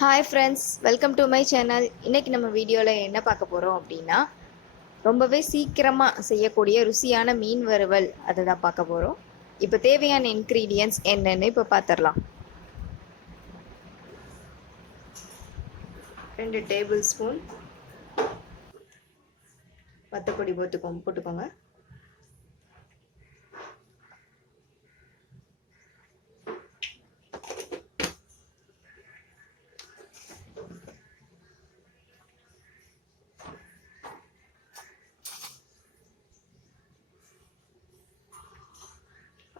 Hi friends, welcome to my channel. இன்றைக்கி நம்ம வீடியோவில் என்ன பார்க்க போகிறோம் அப்படின்னா, ரொம்பவே சீக்கிரமாக செய்யக்கூடிய ருசியான மீன் வறுவல் அதை தான் பார்க்க போகிறோம். இப்போ தேவையான இன்க்ரீடியன்ட்ஸ் என்னென்னு இப்போ பார்த்துடலாம். 2 டேபிள் ஸ்பூன் வத்தப்பொடி போட்டுக்கோங்க.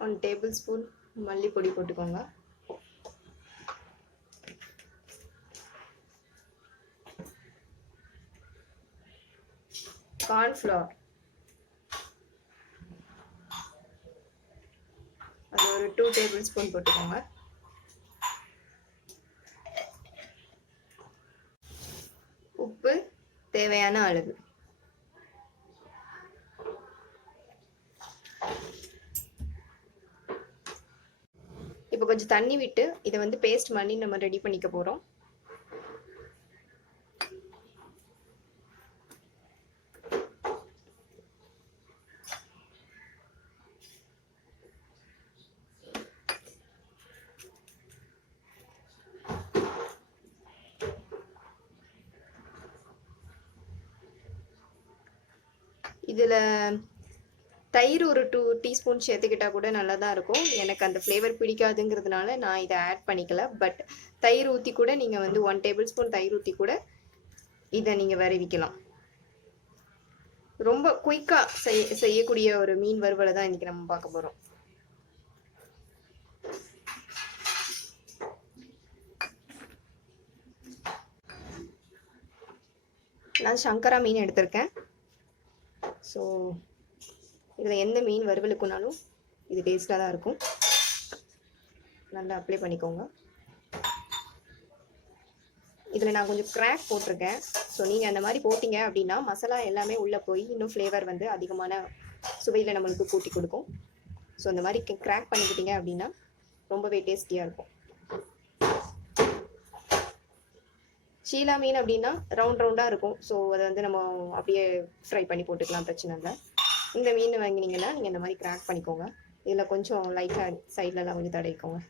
ஒன் டேபிள் ஸ்பூன் மல்லிப்பொடி போட்டுக்கோங்க. கார்ன்ஃப்ளவர் அது ஒரு 2 டேபிள் ஸ்பூன் போட்டுக்கோங்க. உப்பு தேவையான அளவு. இப்போ கொஞ்சம் தண்ணி விட்டு இதை வந்து பேஸ்ட் பண்ணி நம்ம ரெடி பண்ணிக்க போகிறோம். இதில் தயிர் ஒரு 2 டீஸ்பூன் சேர்த்துக்கிட்டா கூட நல்லா தான் இருக்கும். எனக்கு அந்த ஃப்ளேவர் பிடிக்காதுங்கிறதுனால நான் இதை ஆட் பண்ணிக்கல. பட் தயிர் ஊற்றி கூட நீங்கள் வந்து 1 டேபிள் ஸ்பூன் தயிர் ஊற்றி கூட இதை நீங்கள் வறுவிக்கலாம். ரொம்ப குயிக்காக செய்யக்கூடிய ஒரு மீன் வறுவலை தான் இன்றைக்கி நம்ம பார்க்க போகிறோம். நான் சங்கரா மீன் எடுத்திருக்கேன். ஸோ இதில் எந்த மீன் வறுவலுக்குனாலும் இது டேஸ்ட்டாக தான் இருக்கும். நல்லா அப்ளை பண்ணிக்கோங்க. இதில் நான் கொஞ்சம் கிராக் போட்டிருக்கேன். ஸோ நீங்கள் அந்த மாதிரி போட்டிங்க அப்படின்னா மசாலா எல்லாமே உள்ளே போய் இன்னும் ஃப்ளேவர் வந்து அதிகமான சுவையில் நம்மளுக்கு கூட்டி கொடுக்கும். ஸோ அந்த மாதிரி கிராக் பண்ணிக்கிட்டீங்க அப்படின்னா ரொம்பவே டேஸ்டியாக இருக்கும். சீலா மீன் அப்படின்னா ரவுண்டாக இருக்கும். ஸோ அதை வந்து நம்ம அப்படியே ஃப்ரை பண்ணி போட்டுக்கலாம், பிரச்சனை இல்லை. இந்த மீன் வாங்கினீங்கன்னா நீங்கள் இந்த மாதிரி கிராக் பண்ணிக்கோங்க. இதில் கொஞ்சம் லைட்டாக சைட்லலாம் கொஞ்சம் தடவிக்கோங்க.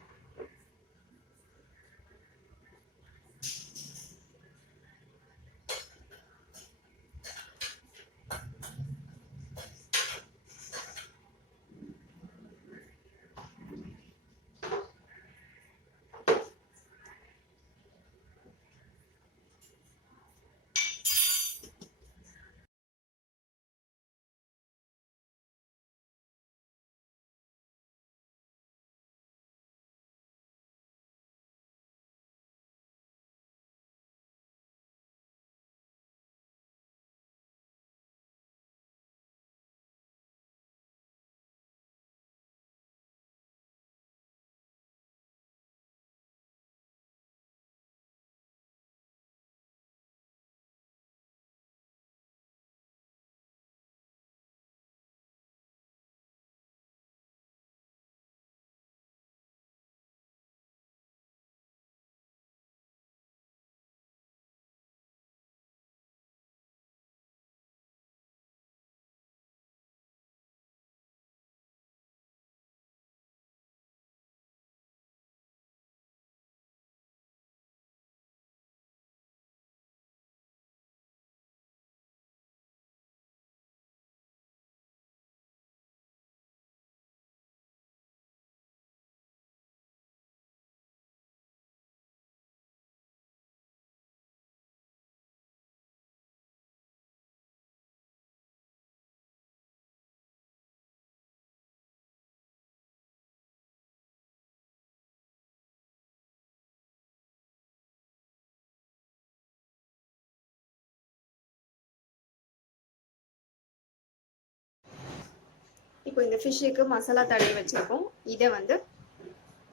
இப்போ இந்த ஃபிஷ்ஷுக்கு மசாலா தடவி வச்சுருக்கோம். இதை வந்து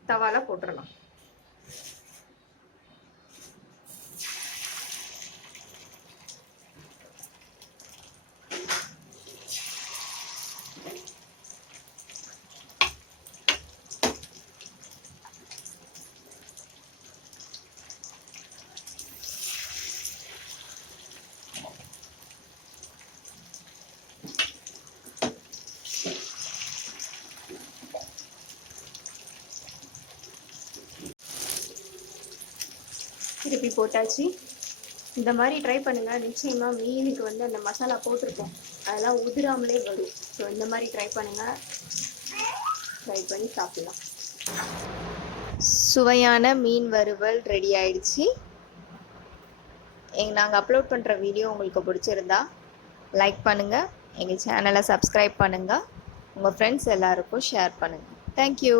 தவால போட்டுடலாம். திருப்பி போட்டாச்சு. இந்த மாதிரி ட்ரை பண்ணுங்கள். நிச்சயமாக மீனுக்கு வந்து அந்த மசாலா போட்டிருக்கோம், அதெல்லாம் உதிராமலே வரும். ஸோ இந்த மாதிரி ட்ரை பண்ணுங்கள், ட்ரை பண்ணி சாப்பிடலாம். சுவையான மீன் வறுவல் ரெடி ஆயிடுச்சு. நாங்கள் அப்லோட் பண்ணுற வீடியோ உங்களுக்கு பிடிச்சிருந்தா லைக் பண்ணுங்கள், எங்கள் சேனலை சப்ஸ்கிரைப் பண்ணுங்கள், உங்கள் ஃப்ரெண்ட்ஸ் எல்லாருக்கும் ஷேர் பண்ணுங்கள். தேங்க்யூ.